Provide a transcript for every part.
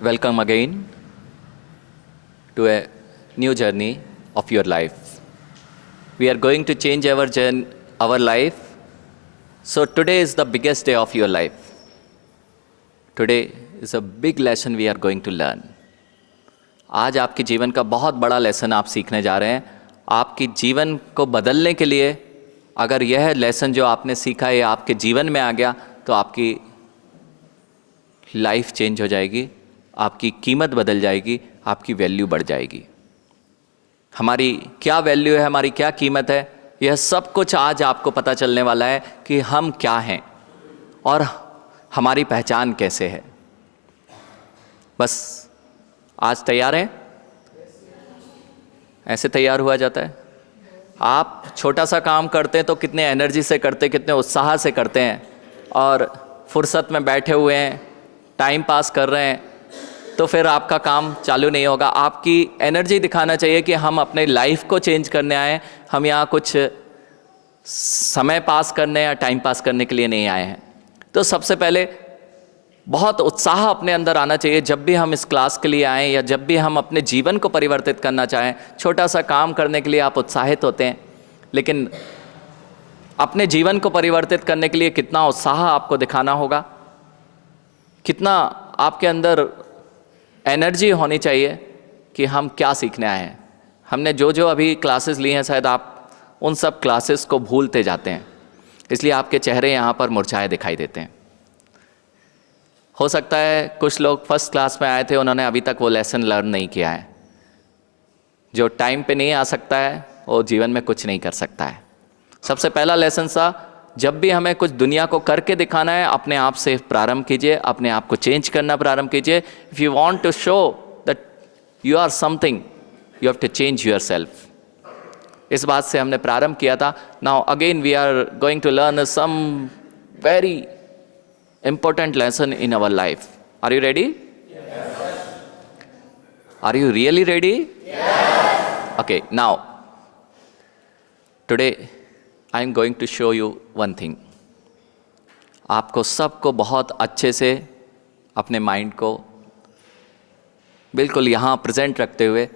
Welcome again to a new journey of your life. We are going to change our life. So today is the biggest day of your life. Today is a big lesson we are going to learn. आज आपके जीवन का बहुत बड़ा lesson आप सीखने जा रहे हैं. आपके जीवन को बदलने के लिए अगर यह लेसन जो आपने सीखा है आपके जीवन में आ गया तो आपकी लाइफ चेंज हो जाएगी, आपकी कीमत बदल जाएगी, आपकी वैल्यू बढ़ जाएगी. हमारी क्या वैल्यू है, हमारी क्या कीमत है, यह सब कुछ आज आपको पता चलने वाला है कि हम क्या हैं और हमारी पहचान कैसे है. बस आज तैयार हैं? ऐसे तैयार हुआ जाता है. आप छोटा सा काम करते हैं तो कितने एनर्जी से करते, कितने उत्साह से करते हैं, और फुर्सत में बैठे हुए हैं, टाइम पास कर रहे हैं, तो फिर आपका काम चालू नहीं होगा. आपकी एनर्जी दिखाना चाहिए कि हम अपने लाइफ को चेंज करने आए, हम यहाँ कुछ समय पास करने या टाइम पास करने के लिए नहीं आए हैं. तो सबसे पहले बहुत उत्साह अपने अंदर आना चाहिए जब भी हम इस क्लास के लिए आएँ या जब भी हम अपने जीवन को परिवर्तित करना चाहें. छोटा सा काम करने के लिए आप उत्साहित होते हैं, लेकिन अपने जीवन को परिवर्तित करने के लिए कितना उत्साह आपको दिखाना होगा, कितना आपके अंदर एनर्जी होनी चाहिए कि हम क्या सीखने आए हैं. हमने जो जो अभी क्लासेस ली हैं शायद आप उन सब क्लासेस को भूलते जाते हैं, इसलिए आपके चेहरे यहाँ पर मुरझाए दिखाई देते हैं. हो सकता है कुछ लोग फर्स्ट क्लास में आए थे, उन्होंने अभी तक वो लेसन लर्न नहीं किया है. जो टाइम पे नहीं आ सकता है वो जीवन में कुछ नहीं कर सकता है. सबसे पहला लेसन था, जब भी हमें कुछ दुनिया को करके दिखाना है अपने आप से प्रारंभ कीजिए, अपने आप को चेंज करना प्रारंभ कीजिए. If you want to show that you are something, you have to change yourself. इस बात से हमने प्रारंभ किया था. Now again we are going to learn some very important lesson in our life. Are you ready? Yes. Are you really ready? Yes. Okay, now today I am going to show you one thing. आपको सबको बहुत अच्छे से अपने mind को बिल्कुल यहाँ present रखते हुए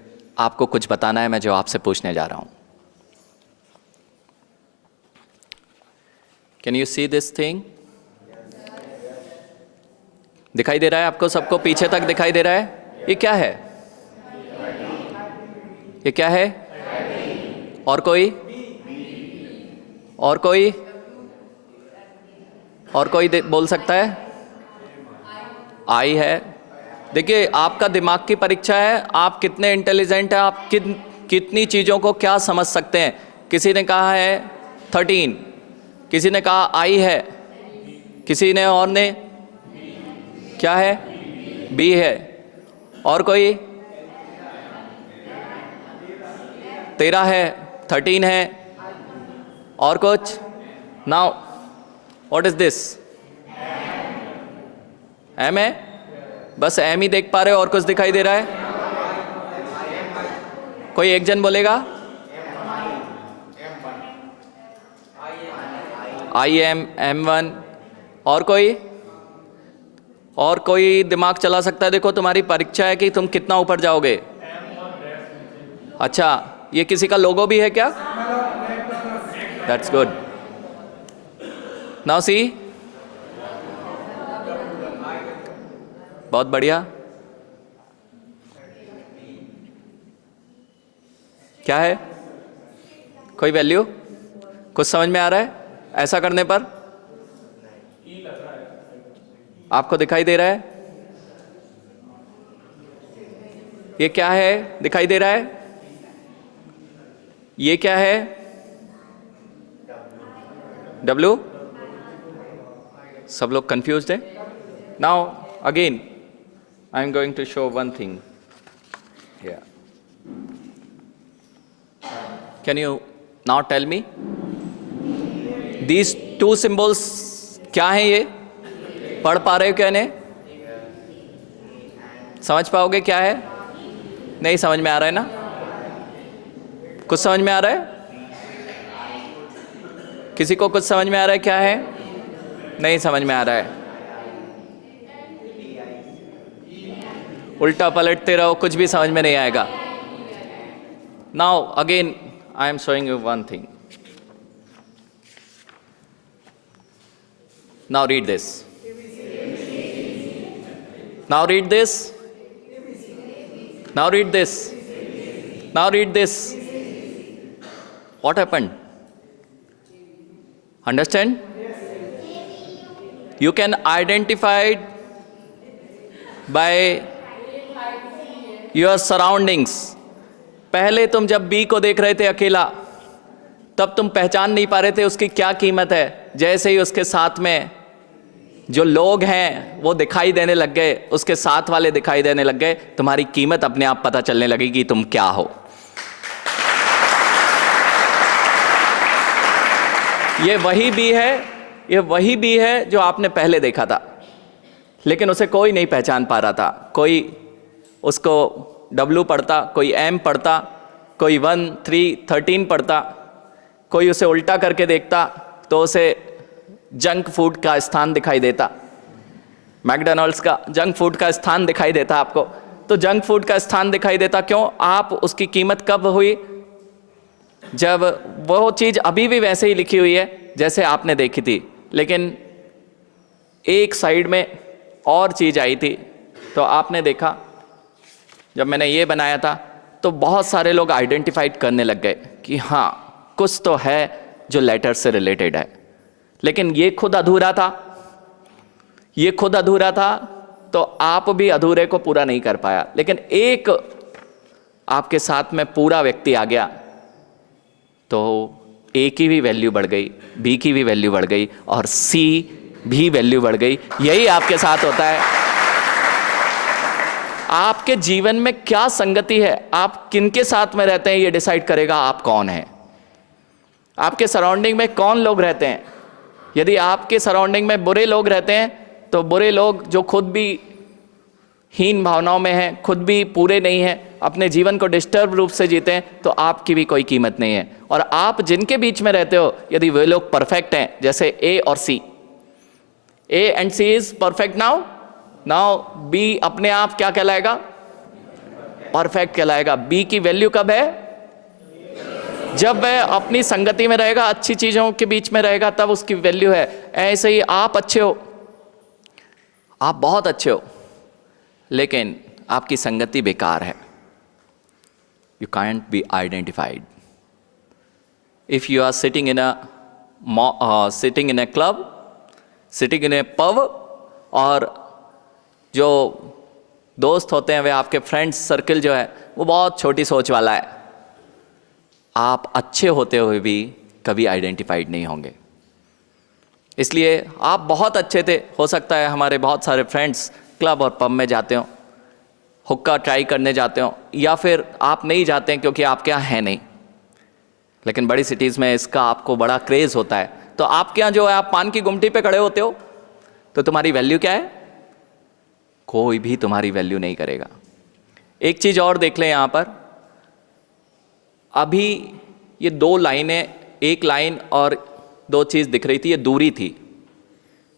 आपको कुछ बताना है. मैं जो आपसे पूछने जा रहा हूँ. Can you see this thing? दिखाई दे रहा है आपको सबको? पीछे तक दिखाई दे रहा है? ये क्या है? ये क्या है? और कोई? और कोई? और कोई बोल सकता है? आई है. देखिए, आपका दिमाग की परीक्षा है, आप कितने इंटेलिजेंट हैं, आप कितनी चीज़ों को क्या समझ सकते हैं. किसी ने कहा है 13, किसी ने कहा आई है, किसी ने और ने क्या है? बी है. और कोई? 13 है, 13 है. और कुछ? Now what is this? M है. बस एम ही देख पा रहे हो, और कुछ दिखाई दे रहा है? कोई एक जन बोलेगा? I am, M1. और कोई? और कोई दिमाग चला सकता है? देखो, तुम्हारी परीक्षा है कि तुम कितना ऊपर जाओगे. अच्छा, ये किसी का लोगो भी है क्या? That's good. नाउ सी, बहुत बढ़िया. क्या है? कोई वैल्यू? कुछ समझ में आ रहा है ऐसा करने पर? आपको दिखाई दे रहा है? ये क्या है? दिखाई दे रहा है? ये क्या है? W. सब लोग कंफ्यूज्ड है. Now again I am going to show one thing. Can you now tell me these two symbols क्या हैं? ये पढ़ पा रहे हो क्या इन्हें? समझ पाओगे क्या है? नहीं समझ में आ रहा है ना? कुछ समझ में आ रहा है? किसी को कुछ समझ में आ रहा है क्या है? नहीं समझ में आ रहा है. उल्टा पलटते रहो, कुछ भी समझ में नहीं आएगा। Now again I am showing you one thing. Now read this, now read this, now read this, now read this. What happened? Understand? You can identify by your surroundings. पहले तुम जब बी को देख रहे थे अकेला, तब तुम पहचान नहीं पा रहे थे उसकी क्या कीमत है। जैसे ही उसके साथ में जो लोग हैं वो दिखाई देने लग गए, उसके साथ वाले दिखाई देने लग गए, तुम्हारी कीमत अपने आप पता चलने लगेगी तुम क्या हो। ये वही भी है, ये वही भी है जो आपने पहले देखा था, लेकिन उसे कोई नहीं पहचान पा रहा था। कोई उसको W पढ़ता, कोई M पढ़ता, कोई 1, 3, 13 पढ़ता, कोई उसे उल्टा करके देखता तो उसे जंक फूड का स्थान दिखाई देता, मैकडॉनल्ड्स का जंक फूड का स्थान दिखाई देता आपको। तो जंक फूड का स्थान दिखाई देता क्यों? आप उसकी कीमत कब हुई? जब वो चीज़ अभी भी वैसे ही लिखी हुई है जैसे आपने देखी थी, लेकिन एक साइड में और चीज़ आई थी। तो आपने देखा जब मैंने ये बनाया था तो बहुत सारे लोग आइडेंटिफाइड करने लग गए कि हाँ कुछ तो है जो लेटर से रिलेटेड है, लेकिन ये खुद अधूरा था, ये खुद अधूरा था, तो आप भी अधूरे को पूरा नहीं कर पाया। लेकिन एक आपके साथ में पूरा व्यक्ति आ गया तो ए की भी वैल्यू बढ़ गई, बी की भी वैल्यू बढ़ गई और सी भी वैल्यू बढ़ गई। यही आपके साथ होता है। आपके जीवन में क्या संगति है, आप किनके साथ में रहते हैं, ये डिसाइड करेगा आप कौन हैं। आपके सराउंडिंग में कौन लोग रहते हैं। यदि आपके सराउंडिंग में बुरे लोग रहते हैं तो बुरे लोग जो खुद भी हीन भावनाओं में हैं, खुद भी पूरे नहीं हैं, अपने जीवन को डिस्टर्ब रूप से जीते हैं, तो आपकी भी कोई कीमत नहीं है। और आप जिनके बीच में रहते हो, यदि वे लोग परफेक्ट हैं, जैसे ए और C, A and C is perfect, now B अपने आप क्या कहलाएगा? परफेक्ट कहलाएगा। बी की वैल्यू कब है? जब वह अपनी संगति में रहेगा, अच्छी चीजों के बीच में रहेगा, तब उसकी वैल्यू है। ऐसे ही आप अच्छे हो, आप बहुत अच्छे हो, लेकिन आपकी संगति बेकार है, you can't be identified. If you are sitting in a club, sitting in a pub, और जो दोस्त होते हैं वे आपके फ्रेंड्स सर्कल जो है वो बहुत छोटी सोच वाला है, आप अच्छे होते हुए भी कभी आइडेंटिफाइड नहीं होंगे। इसलिए आप बहुत अच्छे थे, हो सकता है हमारे बहुत सारे फ्रेंड्स क्लब और पब में जाते हो, हुक्का ट्राई करने जाते हो, या फिर आप नहीं जाते हैं क्योंकि आपके यहाँ है नहीं, लेकिन बड़ी सिटीज़ में इसका आपको बड़ा क्रेज़ होता है। तो आपके यहाँ जो है, आप पान की गुमटी पे खड़े होते हो तो तुम्हारी वैल्यू क्या है? कोई भी तुम्हारी वैल्यू नहीं करेगा। एक चीज़ और देख लें यहाँ पर, अभी ये दो लाइनें, एक लाइन और दो चीज़ दिख रही थी, ये दूरी थी,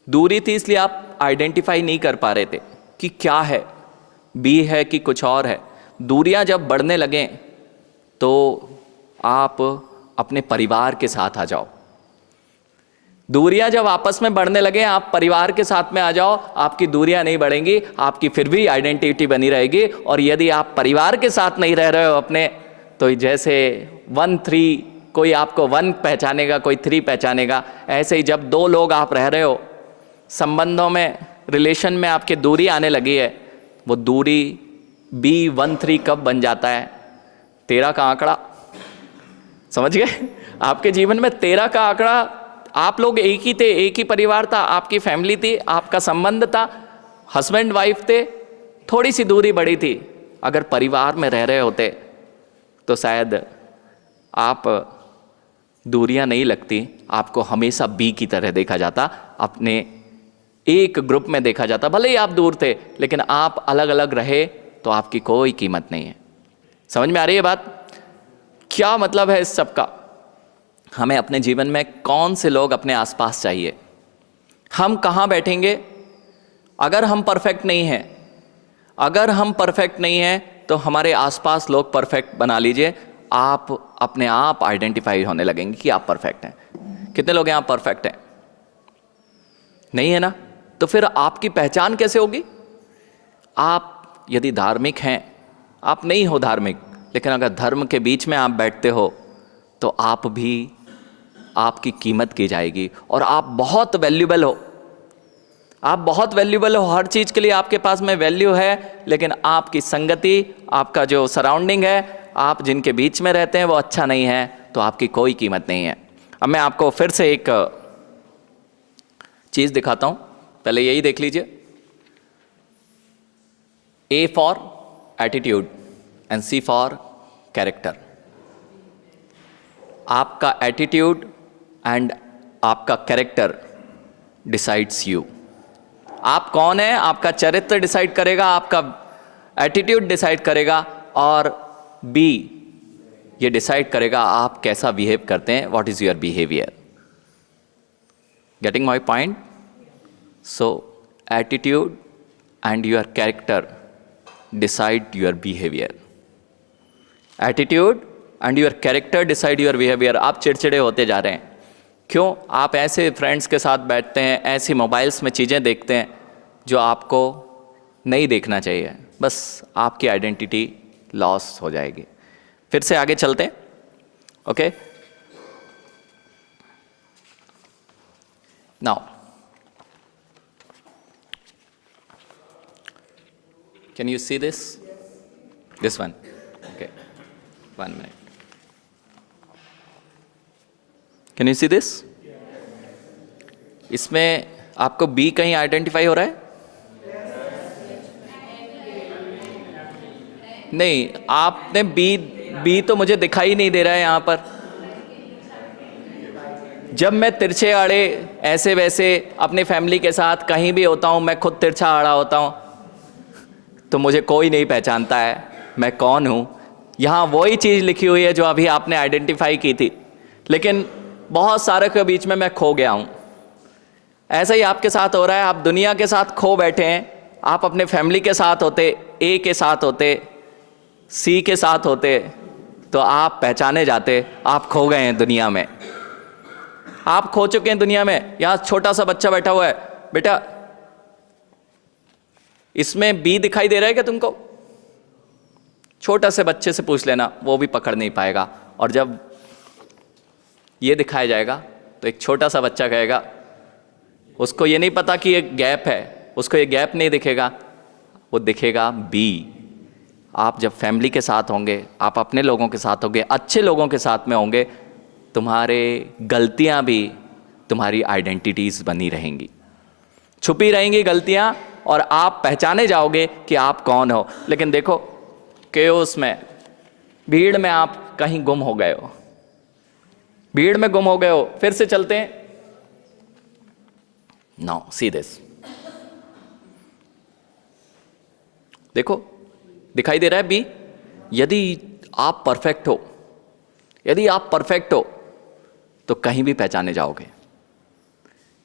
दूरी थी, इसलिए आप आइडेंटिफाई नहीं कर पा रहे थे कि क्या है, बी है कि कुछ और है। दूरियां जब बढ़ने लगें तो आप अपने परिवार के साथ आ जाओ। दूरियां जब आपस में बढ़ने लगे, आप परिवार के साथ में आ जाओ, आपकी दूरियां नहीं बढ़ेंगी, आपकी फिर भी आइडेंटिटी बनी रहेगी। और यदि आप परिवार के साथ नहीं रह रहे हो अपने, तो जैसे 1, 3, कोई आपको 1 पहचानेगा, कोई 3 पहचानेगा, ऐसे ही जब दो लोग आप रह रहे हो, संबंधों में, रिलेशन में आपके दूरी आने लगी है, वो दूरी B13 कब बन जाता है? 13 का आंकड़ा, समझ गए? आपके जीवन में 13 का आंकड़ा, आप लोग एक ही थे, एक ही परिवार था, आपकी फैमिली थी, आपका संबंध था, हस्बैंड वाइफ थे, थोड़ी सी दूरी बढ़ी थी। अगर परिवार में रह रहे होते तो शायद आप दूरियां नहीं लगती, आपको हमेशा बी की तरह देखा जाता, अपने एक ग्रुप में देखा जाता। भले ही आप दूर थे, लेकिन आप अलग अलग रहे तो आपकी कोई कीमत नहीं है। समझ में आ रही है बात? क्या मतलब है इस सब का? हमें अपने जीवन में कौन से लोग अपने आसपास चाहिए, हम कहाँ बैठेंगे? अगर हम परफेक्ट नहीं हैं, अगर हम परफेक्ट नहीं हैं तो हमारे आसपास लोग परफेक्ट बना लीजिए, आप अपने आप आइडेंटिफाई होने लगेंगे कि आप परफेक्ट हैं। कितने लोग यहाँ परफेक्ट हैं? नहीं है ना? तो फिर आपकी पहचान कैसे होगी? आप यदि धार्मिक हैं, आप नहीं हो धार्मिक, लेकिन अगर धर्म के बीच में आप बैठते हो तो आप भी, आपकी कीमत की जाएगी और आप बहुत वैल्यूबल हो। आप बहुत वैल्यूबल हो, हर चीज़ के लिए आपके पास में वैल्यू है, लेकिन आपकी संगति, आपका जो सराउंडिंग है, आप जिनके बीच में रहते हैं वो अच्छा नहीं है, तो आपकी कोई कीमत नहीं है। अब मैं आपको फिर से एक चीज़ दिखाता हूँ, पहले यही देख लीजिए। A for attitude and C for character. आपका एटीट्यूड एंड आपका कैरेक्टर डिसाइड्स यू। आप कौन है, आपका चरित्र डिसाइड करेगा, आपका एटीट्यूड डिसाइड करेगा, और बी ये डिसाइड करेगा आप कैसा बिहेव करते हैं, what is your behaviour. Getting my point? So attitude and your character decide your behaviour. Attitude and your character decide your behaviour. आप चिड़चिड़े होते जा रहे हैं, क्यों? आप ऐसे फ्रेंड्स के साथ बैठते हैं, ऐसी मोबाइल्स में चीज़ें देखते हैं जो आपको नहीं देखना चाहिए, बस आपकी आइडेंटिटी लॉस हो जाएगी। फिर से आगे चलते हैं, okay? Now can you see this one? Okay, 1 minute. Can you see this? इसमें आपको बी कहीं आइडेंटिफाई हो रहा है? नहीं, आपने बी तो मुझे दिखाई नहीं दे रहा है यहाँ पर। जब मैं तिरछे आड़े ऐसे वैसे अपनी फैमिली के साथ कहीं भी होता हूँ, मैं खुद तिरछा आड़ा होता हूँ, तो मुझे कोई नहीं पहचानता है मैं कौन हूँ। यहाँ वही चीज़ लिखी हुई है जो अभी आपने आइडेंटिफाई की थी, लेकिन बहुत सारे के बीच में मैं खो गया हूँ। ऐसा ही आपके साथ हो रहा है, आप दुनिया के साथ खो बैठे हैं। आप अपने फैमिली के साथ होते, ए के साथ होते, सी के साथ होते, तो आप पहचाने जाते। आप खो गए हैं दुनिया में, आप खो चुके हैं दुनिया में। यहाँ छोटा सा बच्चा बैठा हुआ है, बेटा इसमें बी दिखाई दे रहा है क्या तुमको? छोटा से बच्चे से पूछ लेना, वो भी पकड़ नहीं पाएगा। और जब ये दिखाया जाएगा तो एक छोटा सा बच्चा कहेगा, उसको ये नहीं पता कि ये गैप है, उसको ये गैप नहीं दिखेगा, वो दिखेगा बी। आप जब फैमिली के साथ होंगे, आप अपने लोगों के साथ होंगे, अच्छे लोगों के साथ में होंगे, तुम्हारे गलतियां भी तुम्हारी आइडेंटिटीज बनी रहेंगी, छुपी रहेंगी गलतियां, और आप पहचाने जाओगे कि आप कौन हो। लेकिन देखो, केओस में, भीड़ में आप कहीं गुम हो गए हो, भीड़ में गुम हो गए हो। फिर से चलते हैं। नाउ सी दिस, देखो दिखाई दे रहा है बी। यदि आप परफेक्ट हो, यदि आप परफेक्ट हो तो कहीं भी पहचाने जाओगे।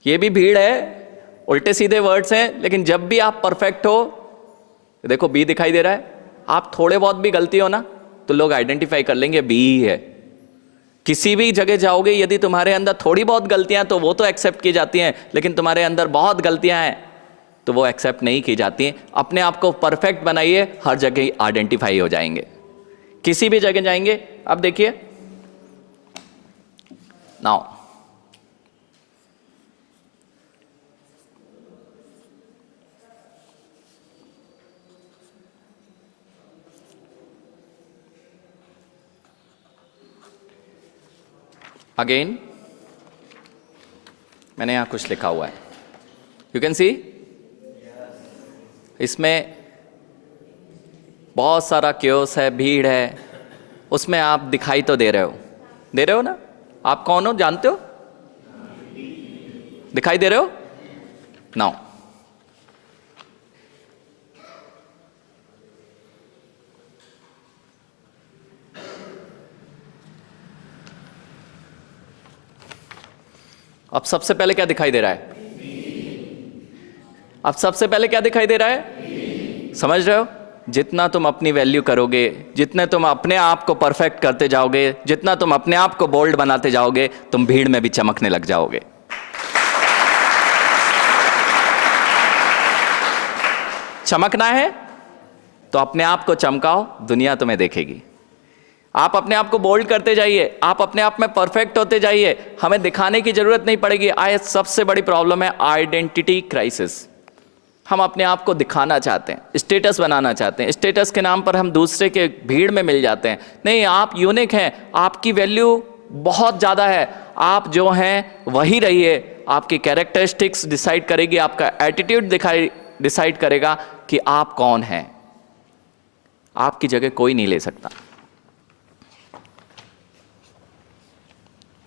ये भी भीड़ है, उल्टे सीधे वर्ड्स हैं, लेकिन जब भी आप परफेक्ट हो, देखो बी दिखाई दे रहा है। आप थोड़े बहुत भी गलती हो ना तो लोग आइडेंटिफाई कर लेंगे बी ही है। किसी भी जगह जाओगे, यदि तुम्हारे अंदर थोड़ी बहुत गलतियां तो वो तो एक्सेप्ट की जाती हैं, लेकिन तुम्हारे अंदर बहुत गलतियां हैं तो वो एक्सेप्ट नहीं की जाती हैं। अपने आप को परफेक्ट बनाइए, हर जगह आइडेंटिफाई हो जाएंगे। किसी भी जगह जाएंगे, अब देखिए नाउ अगेन मैंने यहां कुछ लिखा हुआ है, यू कैन सी। इसमें बहुत सारा क्योस है, भीड़ है, उसमें आप दिखाई तो दे रहे हो ना? आप कौन हो जानते हो? दिखाई दे रहे हो? नाउ अब सबसे पहले क्या दिखाई दे रहा है? अब सबसे पहले क्या दिखाई दे रहा है? समझ रहे हो? जितना तुम अपनी वैल्यू करोगे, जितने तुम अपने आप को परफेक्ट करते जाओगे, जितना तुम अपने आप को बोल्ड बनाते जाओगे, तुम भीड़ में भी चमकने लग जाओगे। चमकना है तो अपने आप को चमकाओ, दुनिया तुम्हें देखेगी। आप अपने आप को बोल्ड करते जाइए, आप अपने आप में परफेक्ट होते जाइए, हमें दिखाने की जरूरत नहीं पड़ेगी। आज सबसे बड़ी प्रॉब्लम है आइडेंटिटी क्राइसिस। हम अपने आप को दिखाना चाहते हैं, स्टेटस बनाना चाहते हैं, स्टेटस के नाम पर हम दूसरे के भीड़ में मिल जाते हैं। नहीं, आप यूनिक हैं, आपकी वैल्यू बहुत ज़्यादा है, आप जो हैं वही रहिए। आपकी कैरेक्टरिस्टिक्स डिसाइड करेगी, आपका एटीट्यूड डिसाइड करेगा कि आप कौन हैं। आपकी जगह कोई नहीं ले सकता।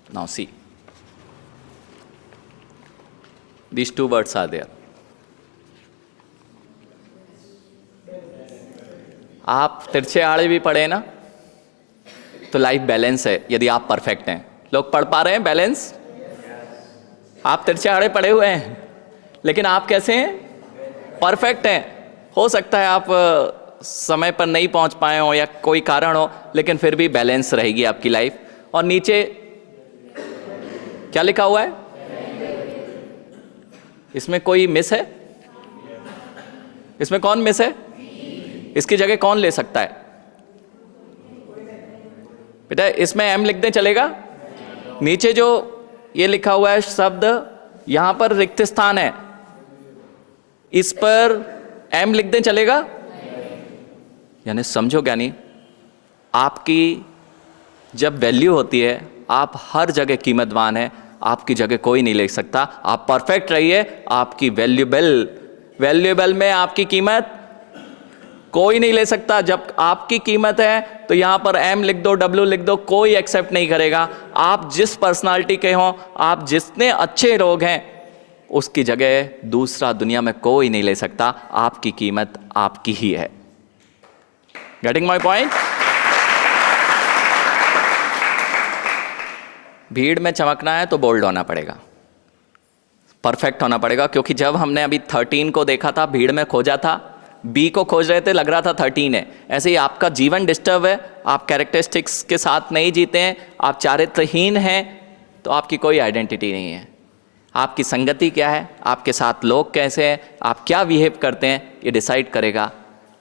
Now see, these two words are there. आप तिरछे आड़े भी पढ़े ना तो लाइफ बैलेंस है यदि आप परफेक्ट हैं। लोग पढ़ पा रहे हैं बैलेंस? आप तिरछे आड़े पढ़े हुए हैं लेकिन आप कैसे हैं? परफेक्ट हैं। हो सकता है आप समय पर नहीं पहुंच पाए हो या कोई कारण हो, लेकिन फिर भी बैलेंस रहेगी आपकी लाइफ। और नीचे क्या लिखा हुआ है? इसमें कोई मिस है? इसमें कौन मिस है? इसकी जगह कौन ले सकता है? बेटा इसमें एम लिख दें, चलेगा? नीचे जो ये लिखा हुआ है शब्द, यहां पर रिक्त स्थान है, इस पर एम लिख दें, चलेगा? यानी समझो क्या नहीं, आपकी जब वैल्यू होती है, आप हर जगह कीमतवान है, आपकी जगह कोई नहीं ले सकता। आप परफेक्ट रहिए, आपकी वैल्यूएबल में आपकी कीमत कोई नहीं ले सकता। जब आपकी कीमत है तो यहां पर एम लिख दो, डब्ल्यू लिख दो, कोई एक्सेप्ट नहीं करेगा। आप जिस पर्सनालिटी के हो, आप जितने अच्छे लोग हैं, उसकी जगह दूसरा दुनिया में कोई नहीं ले सकता। आपकी कीमत आपकी ही है। Getting my point? भीड़ में चमकना है तो बोल्ड होना पड़ेगा, परफेक्ट होना पड़ेगा। क्योंकि जब हमने अभी 13 को देखा था, भीड़ में खोजा था, बी को खोज रहे थे, लग रहा था 13 है। ऐसे ही आपका जीवन डिस्टर्ब है, आप कैरेक्टरिस्टिक्स के साथ नहीं जीते हैं, आप चारित्रहीन हैं, तो आपकी कोई आइडेंटिटी नहीं है। आपकी संगति क्या है, आपके साथ लोग कैसे हैं, आप क्या बिहेव करते हैं, ये डिसाइड करेगा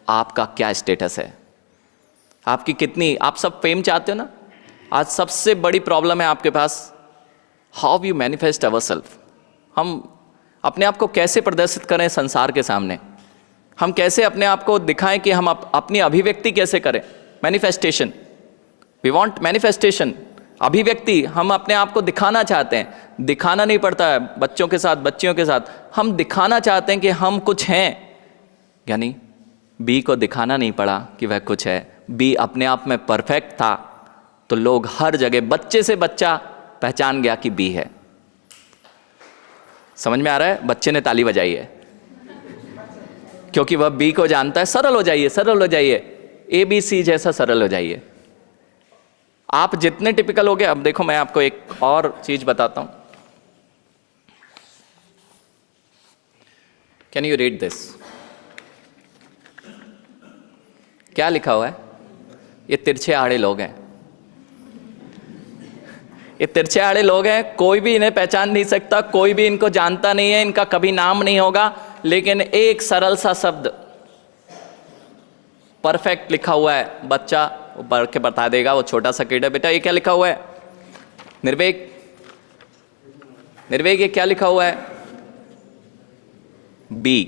आपका क्या स्टेटस है, आपकी कितनी। आप सब फेम चाहते हो ना? आज सबसे बड़ी प्रॉब्लम है आपके पास, how you manifest our self. हम अपने आप को कैसे प्रदर्शित करें संसार के सामने, हम कैसे अपने आप को दिखाएं कि हम अपनी अभिव्यक्ति कैसे करें। मैनिफेस्टेशन, वी वांट मैनिफेस्टेशन, अभिव्यक्ति। हम अपने आप को दिखाना चाहते हैं, दिखाना नहीं पड़ता है। बच्चों के साथ, बच्चियों के साथ हम दिखाना चाहते हैं कि हम कुछ हैं। यानी बी को दिखाना नहीं पड़ा कि वह कुछ है, बी अपने आप में परफेक्ट था, तो लोग हर जगह, बच्चे से बच्चा पहचान गया कि बी है। समझ में आ रहा है? बच्चे ने ताली बजाई है क्योंकि वह बी को जानता है। सरल हो जाइए, सरल हो जाइए, ABC जैसा सरल हो जाइए। आप जितने टिपिकल हो गए। अब देखो मैं आपको एक और चीज बताता हूं। Can you read this? क्या लिखा हुआ है? ये तिरछे आड़े लोग हैं, ये तिरछे आड़े लोग हैं, कोई भी इन्हें पहचान नहीं सकता, कोई भी इनको जानता नहीं है, इनका कभी नाम नहीं होगा, लेकिन एक सरल सा शब्द परफेक्ट लिखा हुआ है। बच्चा वो पढ़ के बता देगा, वो छोटा सा किड है। बेटा ये क्या लिखा हुआ है? निर्वेक, निर्वेक, ये क्या लिखा हुआ है? बी।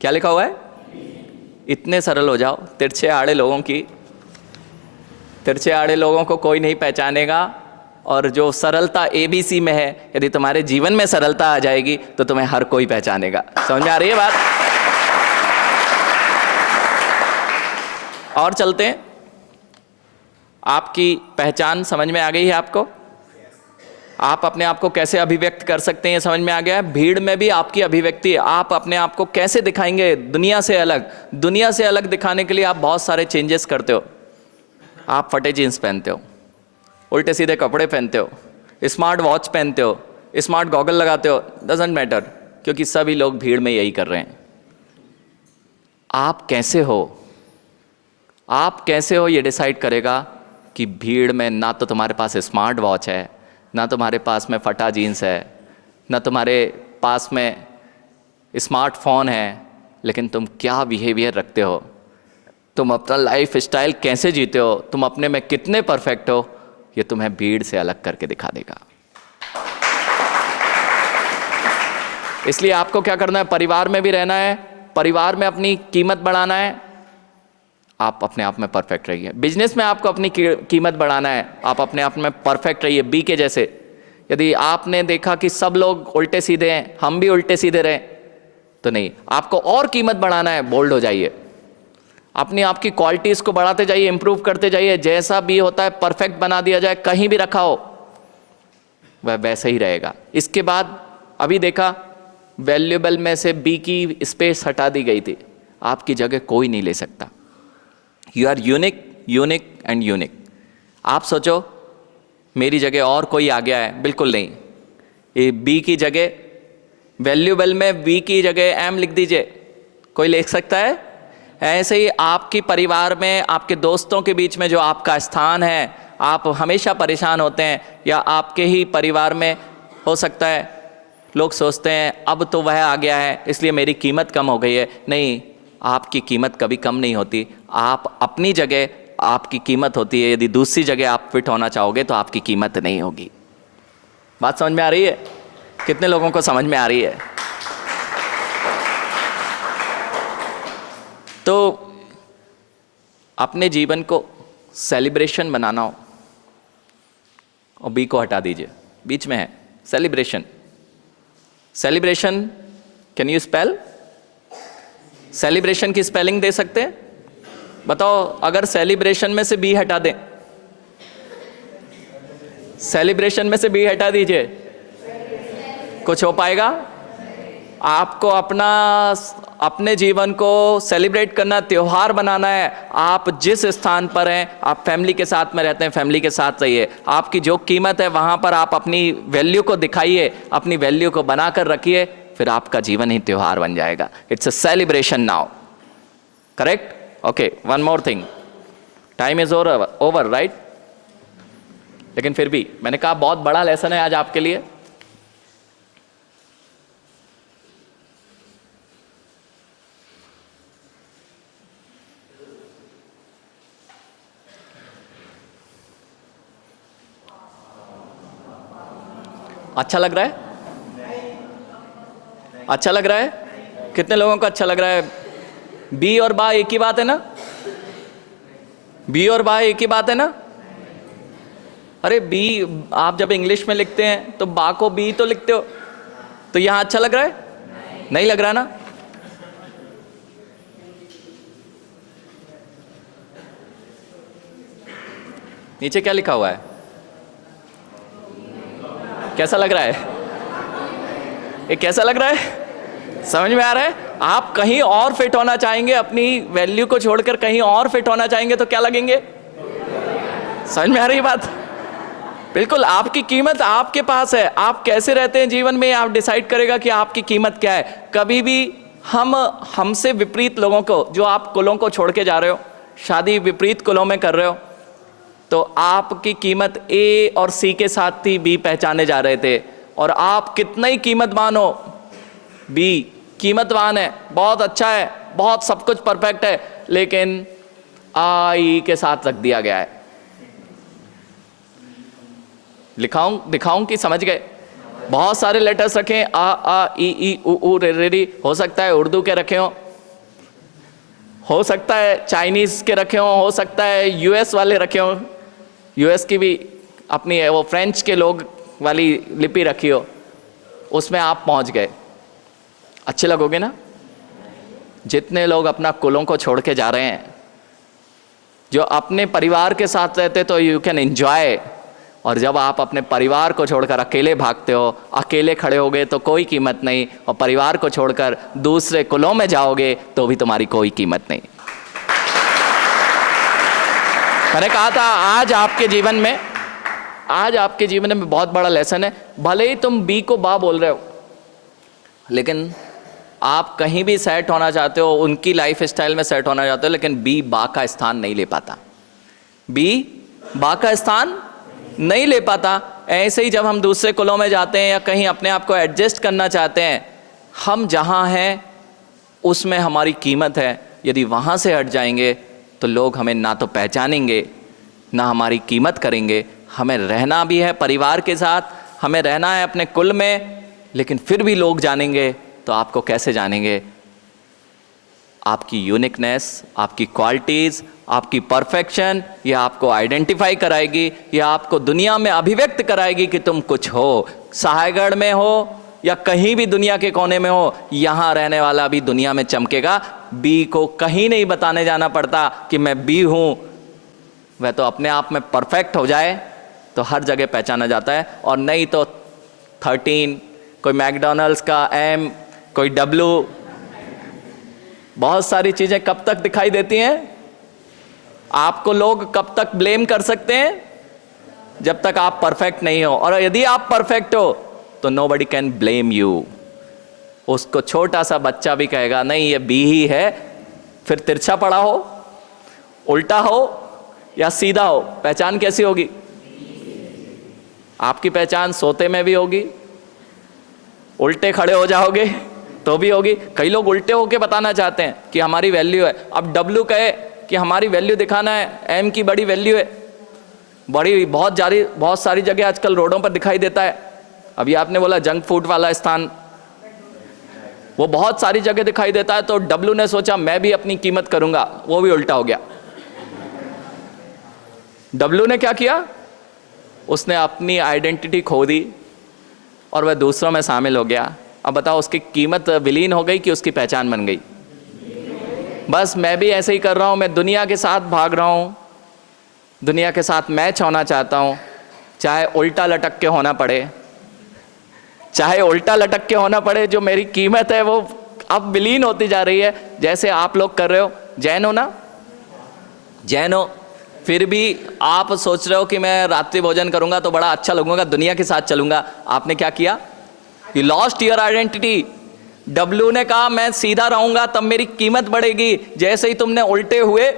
क्या लिखा हुआ है? इतने सरल हो जाओ। तिरछे आड़े लोगों की, तिरछे आड़े लोगों को कोई नहीं पहचानेगा। और जो सरलता ABC में है, यदि तुम्हारे जीवन में सरलता आ जाएगी तो तुम्हें हर कोई पहचानेगा। समझ में आ रही है बात? और चलते हैं। आपकी पहचान समझ में आ गई है आपको? आप अपने आप को कैसे अभिव्यक्त कर सकते हैं ये समझ में आ गया है। भीड़ में भी आपकी अभिव्यक्ति, आप अपने आप को कैसे दिखाएंगे दुनिया से अलग। दुनिया से अलग दिखाने के लिए आप बहुत सारे चेंजेस करते हो। आप फटे जीन्स पहनते हो, उल्टे सीधे कपड़े पहनते हो, स्मार्ट वॉच पहनते हो, स्मार्ट गॉगल लगाते हो, डजंट मैटर, क्योंकि सभी लोग भीड़ में यही कर रहे हैं। आप कैसे हो, आप कैसे हो ये डिसाइड करेगा कि भीड़ में ना तो तुम्हारे पास स्मार्ट वॉच है, ना तुम्हारे पास में फटा जीन्स है, ना तुम्हारे पास में स्मार्टफोन है, लेकिन तुम क्या बिहेवियर रखते हो, तुम अपना लाइफ स्टाइल कैसे जीते हो, तुम अपने में कितने परफेक्ट हो, ये तुम्हें भीड़ से अलग करके दिखा देगा। इसलिए आपको क्या करना है, परिवार में भी रहना है, परिवार में अपनी कीमत बढ़ाना है, आप अपने आप में परफेक्ट रहिए। बिजनेस में आपको अपनी कीमत बढ़ाना है, आप अपने आप में परफेक्ट रहिए। बी के जैसे, यदि आपने देखा कि सब लोग उल्टे सीधे हैं, हम भी उल्टे सीधे रहें, तो नहीं, आपको और कीमत बढ़ाना है, बोल्ड हो जाइए, अपनी आपकी क्वालिटीज को बढ़ाते जाइए, इंप्रूव करते जाइए। जैसा भी होता है परफेक्ट बना दिया जाए, कहीं भी रखा हो वह वैसे ही रहेगा। इसके बाद अभी देखा, वैल्यूएबल में से बी की स्पेस हटा दी गई थी, आपकी जगह कोई नहीं ले सकता। You are unique, unique and unique. आप सोचो मेरी जगह और कोई आ गया है, बिल्कुल नहीं। ये बी की जगह, वैल्यूएबल में बी की जगह एम लिख दीजिए, कोई लिख सकता है? ऐसे ही आपकी परिवार में, आपके दोस्तों के बीच में जो आपका स्थान है, आप हमेशा परेशान होते हैं, या आपके ही परिवार में हो सकता है लोग सोचते हैं अब तो वह आ गया है इसलिए मेरी कीमत कम हो गई है। नहीं, आपकी कीमत कभी कम नहीं होती। आप अपनी जगह, आपकी कीमत होती है। यदि दूसरी जगह आप फिट होना चाहोगे तो आपकी कीमत नहीं होगी। बात समझ में आ रही है? कितने लोगों को समझ में आ रही है? तो अपने जीवन को सेलिब्रेशन बनाना हो, और बी को हटा दीजिए, बीच में है celebration. Celebration, can you spell? Celebration की स्पेलिंग दे सकते हैं? बताओ, अगर सेलिब्रेशन में से बी हटा दें, सेलिब्रेशन में से बी हटा दीजिए, कुछ हो पाएगा? आपको अपने जीवन को सेलिब्रेट करना, त्योहार बनाना है। आप जिस स्थान पर हैं, आप फैमिली के साथ में रहते हैं, फैमिली के साथ रहिए। आपकी जो कीमत है वहां पर आप अपनी वैल्यू को दिखाइए, अपनी वैल्यू को बनाकर रखिए, फिर आपका जीवन ही त्योहार बन जाएगा। It's a celebration now, correct? Okay, one more thing, time is over right? लेकिन फिर भी मैंने कहा बहुत बड़ा लेसन है आज आपके लिए। अच्छा लग रहा है? अच्छा लग रहा है? कितने लोगों को अच्छा लग रहा है? बी और बा एक ही बात है ना? बी और बा एक ही बात है ना? अरे बी आप जब इंग्लिश में लिखते हैं तो बा को बी तो लिखते हो, तो यहां अच्छा लग रहा है? नहीं लग रहा ना? नीचे क्या लिखा हुआ है? कैसा लग रहा है? ये कैसा लग रहा है? समझ में आ रहा है? आप कहीं और फिट होना चाहेंगे, अपनी वैल्यू को छोड़कर कहीं और फिट होना चाहेंगे तो क्या लगेंगे? समझ में आ रही है बात? बिल्कुल, आपकी कीमत आपके पास है। आप कैसे रहते हैं जीवन में, आप डिसाइड करेगा कि आपकी कीमत क्या है। कभी भी हमसे विपरीत लोगों को, जो आप कुलों को छोड़ के जा रहे हो, शादी विपरीत कुलों में कर रहे हो, तो आपकी कीमत ए और सी के साथ ही बी पहचाने जा रहे थे। और आप कितना ही कीमतवान हो, बी कीमतवान है, बहुत अच्छा है, बहुत सब कुछ परफेक्ट है, लेकिन आई के साथ रख दिया गया है। दिखाऊं कि समझ गए? बहुत सारे लेटर्स रखे, आ ई उ रे रे री, हो सकता है उर्दू के रखे हो सकता है चाइनीज के रखे हो सकता है यूएस वाले रखे हो, यूएस की भी अपनी है, वो फ्रेंच के लोग वाली लिपि रखी हो, उसमें आप पहुंच गए। अच्छे लगोगे ना? जितने लोग अपना कुलों को छोड़ के जा रहे हैं, जो अपने परिवार के साथ रहते तो यू कैन एंजॉय, और जब आप अपने परिवार को छोड़कर अकेले भागते हो, अकेले खड़े होगे तो कोई कीमत नहीं, और परिवार को छोड़कर दूसरे कुलों में जाओगे तो भी तुम्हारी कोई कीमत नहीं। मैंने कहा था आज आपके जीवन में बहुत बड़ा लेसन है। भले ही तुम बी को बा बोल रहे हो, लेकिन आप कहीं भी सेट होना चाहते हो, उनकी लाइफ स्टाइल में सेट होना चाहते हो, लेकिन बी बा का स्थान नहीं ले पाता। बी बा का स्थान नहीं ले पाता। ऐसे ही जब हम दूसरे कुलों में जाते हैं या कहीं अपने आप को एडजस्ट करना चाहते हैं, हम जहाँ हैं उसमें हमारी कीमत है। यदि वहाँ से हट जाएंगे तो लोग हमें ना तो पहचानेंगे ना हमारी कीमत करेंगे। हमें रहना भी है परिवार के साथ, हमें रहना है अपने कुल में, लेकिन फिर भी लोग जानेंगे तो आपको कैसे जानेंगे? आपकी यूनिकनेस, आपकी क्वालिटीज़, आपकी परफेक्शन, यह आपको आइडेंटिफाई कराएगी, यह आपको दुनिया में अभिव्यक्त कराएगी कि तुम कुछ हो। सहायगढ़ में हो या कहीं भी दुनिया के कोने में हो, यहाँ रहने वाला भी दुनिया में चमकेगा। बी को कहीं नहीं बताने जाना पड़ता कि मैं बी हूँ, वह तो अपने आप में परफेक्ट हो जाए तो हर जगह पहचाना जाता है। और नहीं तो 13, कोई मैकडॉनल्ड्स का एम, कोई डब्ल्यू, बहुत सारी चीज़ें कब तक दिखाई देती हैं? आपको लोग कब तक ब्लेम कर सकते हैं? जब तक आप परफेक्ट नहीं हो। और यदि आप परफेक्ट हो तो नोबडी कैन ब्लेम यू। उसको छोटा सा बच्चा भी कहेगा नहीं ये बी ही है, फिर तिरछा पड़ा हो, उल्टा हो या सीधा हो, पहचान कैसी होगी? आपकी पहचान सोते में भी होगी, उल्टे खड़े हो जाओगे तो भी होगी। कई लोग उल्टे होके बताना चाहते हैं कि हमारी वैल्यू है। अब डब्ल्यू कहे कि हमारी वैल्यू दिखाना है, एम की बड़ी वैल्यू है, बड़ी बहुत सारी जगह आजकल रोडों पर दिखाई देता है। अभी आपने बोला जंक फूड वाला स्थान, वो बहुत सारी जगह दिखाई देता है। तो डब्ल्यू ने सोचा मैं भी अपनी कीमत करूंगा, वो भी उल्टा हो गया। डब्ल्यू ने क्या किया? उसने अपनी आइडेंटिटी खो दी और वह दूसरों में शामिल हो गया। अब बताओ उसकी कीमत विलीन हो गई कि उसकी पहचान बन गई? बस मैं भी ऐसे ही कर रहा हूं, मैं दुनिया के साथ भाग रहा हूं, दुनिया के साथ मैच होना चाहता हूं, चाहे उल्टा लटक के होना पड़े, चाहे उल्टा लटक के होना पड़े। जो मेरी कीमत है वो अब विलीन होती जा रही है, जैसे आप लोग कर रहे हो। जैन हो ना, जैन हो, फिर भी आप सोच रहे हो कि मैं रात्रि भोजन करूंगा तो बड़ा अच्छा लगूंगा, दुनिया के साथ चलूंगा। आपने क्या किया? You lost your identity. W ने कहा मैं सीधा रहूंगा तब मेरी कीमत बढ़ेगी। जैसे ही तुमने उल्टे हुए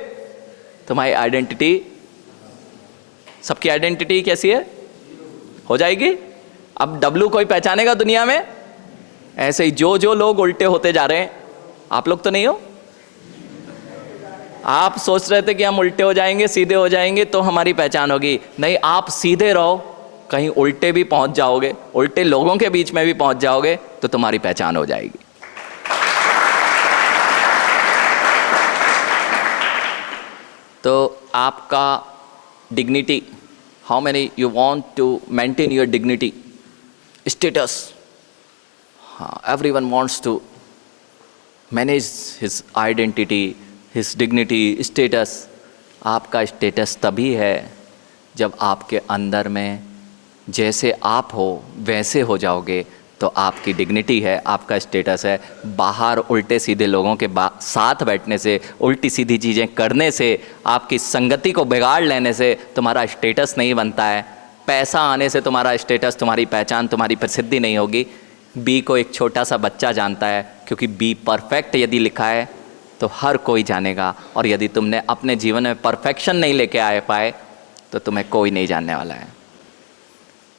तुम्हारी आइडेंटिटी, सबकी आइडेंटिटी कैसी है? हो जाएगी। अब डब्ल्यू कोई पहचानेगा दुनिया में? ऐसे ही जो लोग उल्टे होते जा रहे हैं, आप लोग तो नहीं हो। आप सोच रहे थे कि हम उल्टे हो जाएंगे, सीधे हो जाएंगे तो हमारी पहचान होगी। नहीं, आप सीधे रहो, कहीं उल्टे भी पहुंच जाओगे, उल्टे लोगों के बीच में भी पहुंच जाओगे तो तुम्हारी पहचान हो जाएगी। तो आपका dignity, how many you want to maintain your dignity, status. हाँ, everyone wants to manage his identity, his dignity, status. आपका स्टेटस तभी है जब आपके अंदर में जैसे आप हो वैसे हो जाओगे तो आपकी डिग्निटी है, आपका स्टेटस है। बाहर उल्टे सीधे लोगों के साथ बैठने से, उल्टी सीधी चीज़ें करने से, आपकी संगति को बिगाड़ लेने से तुम्हारा स्टेटस नहीं बनता है। पैसा आने से तुम्हारा स्टेटस, तुम्हारी पहचान, तुम्हारी प्रसिद्धि नहीं होगी। बी को एक छोटा सा बच्चा जानता है, क्योंकि बी परफेक्ट यदि लिखा है तो हर कोई जानेगा। और यदि तुमने अपने जीवन में परफेक्शन नहीं लेके आए पाए तो तुम्हें कोई नहीं जानने वाला है।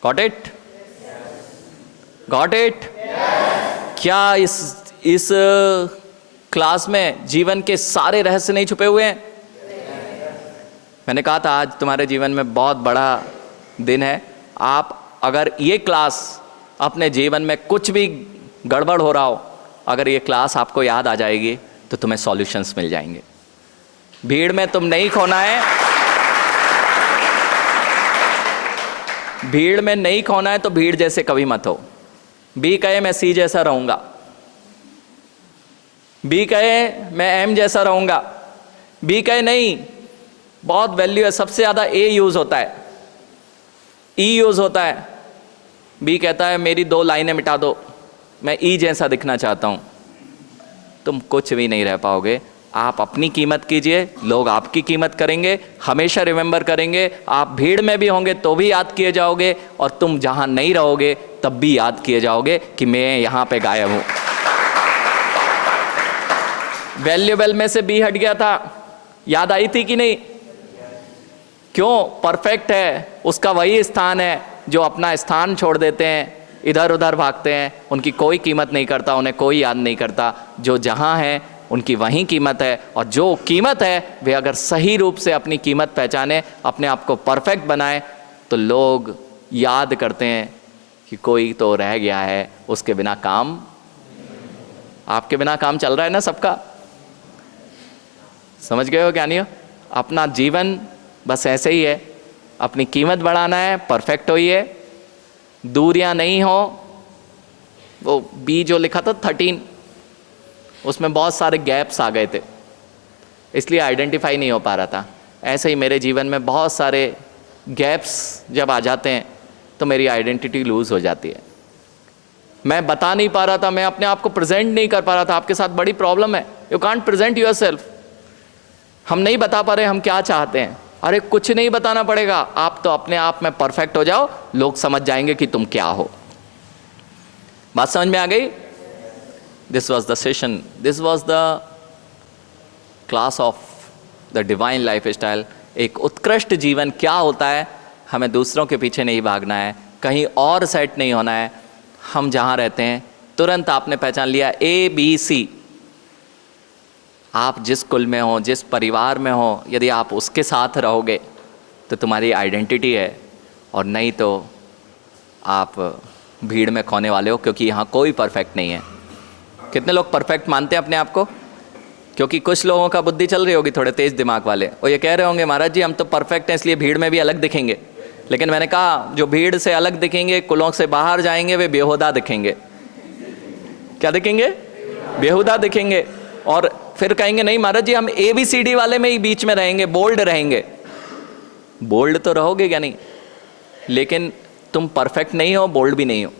Got it? Got it? क्या इस क्लास में जीवन के सारे रहस्य नहीं छुपे हुए हैं? मैंने कहा था आज तुम्हारे जीवन में बहुत बड़ा दिन है। आप अगर ये क्लास, अपने जीवन में कुछ भी गड़बड़ हो रहा हो, अगर ये क्लास आपको याद आ जाएगी तो तुम्हें सॉल्यूशंस मिल जाएंगे। भीड़ में तुम नहीं खोना है, भीड़ में नहीं खोना है तो भीड़ जैसे कभी मत हो। बी कहे मैं सी जैसा रहूंगा, बी कहे मैं एम जैसा रहूंगा, बी कहे नहीं बहुत वैल्यू है, सबसे ज़्यादा ए यूज़ होता है, ई यूज़ होता है। बी कहता है मेरी 2 लाइनें मिटा दो, मैं ई जैसा दिखना चाहता हूँ। तुम कुछ भी नहीं रह पाओगे। आप अपनी कीमत कीजिए, लोग आपकी कीमत करेंगे, हमेशा रिमेंबर करेंगे। आप भीड़ में भी होंगे तो भी याद किए जाओगे, और तुम जहाँ नहीं रहोगे तब भी याद किए जाओगे कि मैं यहाँ पे गायब हूँ। वैल्यूएबल में से बी हट गया था, याद आई थी कि नहीं? क्यों? परफेक्ट है, उसका वही स्थान है। जो अपना स्थान छोड़ देते हैं, इधर उधर भागते हैं, उनकी कोई कीमत नहीं करता, उन्हें कोई याद नहीं करता। जो जहाँ है उनकी वहीं कीमत है, और जो कीमत है वे अगर सही रूप से अपनी कीमत पहचाने, अपने आप को परफेक्ट बनाए, तो लोग याद करते हैं कि कोई तो रह गया है, उसके बिना काम, आपके बिना काम चल रहा है ना सबका। समझ गए हो क्या? नहीं हो? अपना जीवन बस ऐसे ही है, अपनी कीमत बढ़ाना है, परफेक्ट होइए, दूरियां नहीं हो। वो बी जो लिखा था 13, उसमें बहुत सारे गैप्स आ गए थे, इसलिए आइडेंटिफाई नहीं हो पा रहा था। ऐसे ही मेरे जीवन में बहुत सारे गैप्स जब आ जाते हैं तो मेरी आइडेंटिटी लूज हो जाती है। मैं बता नहीं पा रहा था, मैं अपने आप को प्रेजेंट नहीं कर पा रहा था। आपके साथ बड़ी प्रॉब्लम है, यू कांट प्रेजेंट योरसेल्फ। हम नहीं बता पा रहे हम क्या चाहते हैं। अरे कुछ नहीं बताना पड़ेगा, आप तो अपने आप में परफेक्ट हो जाओ, लोग समझ जाएंगे कि तुम क्या हो। बात समझ में आ गई? This was the session, this was the class of the divine life style. एक उत्कृष्ट जीवन क्या होता है, हमें दूसरों के पीछे नहीं भागना है, कहीं और सेट नहीं होना है। हम जहाँ रहते हैं तुरंत आपने पहचान लिया ABC। आप जिस कुल में हो, जिस परिवार में हो, यदि आप उसके साथ रहोगे तो तुम्हारी आइडेंटिटी है, और नहीं तो आप भीड़ में खोने वाले हो, क्योंकि यहाँ कोई परफेक्ट नहीं है। कितने लोग परफेक्ट मानते हैं अपने आप को? क्योंकि कुछ लोगों का बुद्धि चल रही होगी, थोड़े तेज दिमाग वाले, वो ये कह रहे होंगे महाराज जी हम तो परफेक्ट हैं इसलिए भीड़ में भी अलग दिखेंगे। लेकिन मैंने कहा जो भीड़ से अलग दिखेंगे, कुलों से बाहर जाएंगे, वे बेहुदा दिखेंगे। क्या दिखेंगे? बेहुदा दिखेंगे। और फिर कहेंगे नहीं महाराज जी हम ABCD वाले में ही बीच में रहेंगे, बोल्ड रहेंगे। बोल्ड तो रहोगे क्या? नहीं, लेकिन तुम परफेक्ट नहीं हो, बोल्ड भी नहीं हो।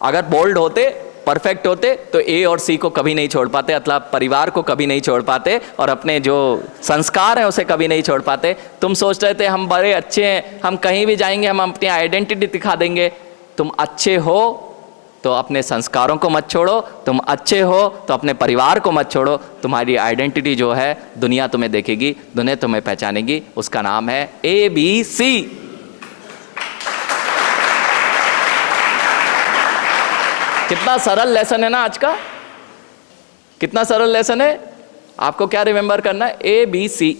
अगर बोल्ड होते, परफेक्ट होते, तो A और C को कभी नहीं छोड़ पाते, मतलब परिवार को कभी नहीं छोड़ पाते, और अपने जो संस्कार हैं उसे कभी नहीं छोड़ पाते। तुम सोच रहे थे हम बड़े अच्छे हैं, हम कहीं भी जाएंगे हम अपनी आइडेंटिटी दिखा देंगे। तुम अच्छे हो तो अपने संस्कारों को मत छोड़ो, तुम अच्छे हो तो अपने परिवार को मत छोड़ो। तुम्हारी आइडेंटिटी जो है दुनिया तुम्हें देखेगी, दुनिया तुम्हें पहचानेगी, उसका नाम है ABC। कितना सरल लेसन है ना आज का, कितना सरल लेसन है। आपको क्या रिमेंबर करना है? ABC।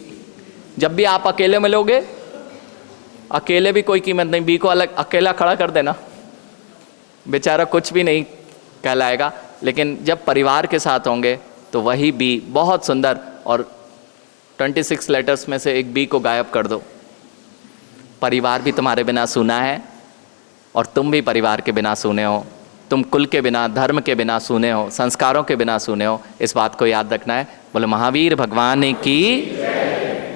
जब भी आप अकेले मिलोगे, अकेले भी कोई कीमत नहीं, B को अलग अकेला खड़ा कर देना, बेचारा कुछ भी नहीं कहलाएगा। लेकिन जब परिवार के साथ होंगे तो वही B बहुत सुंदर, और 26 लेटर्स में से एक B को गायब कर दो। परिवार भी तुम्हारे बिना सूना है, और तुम भी परिवार के बिना सूने हो। तुम कुल के बिना, धर्म के बिना सूने हो, संस्कारों के बिना सूने हो। इस बात को याद रखना है। बोलो महावीर भगवान की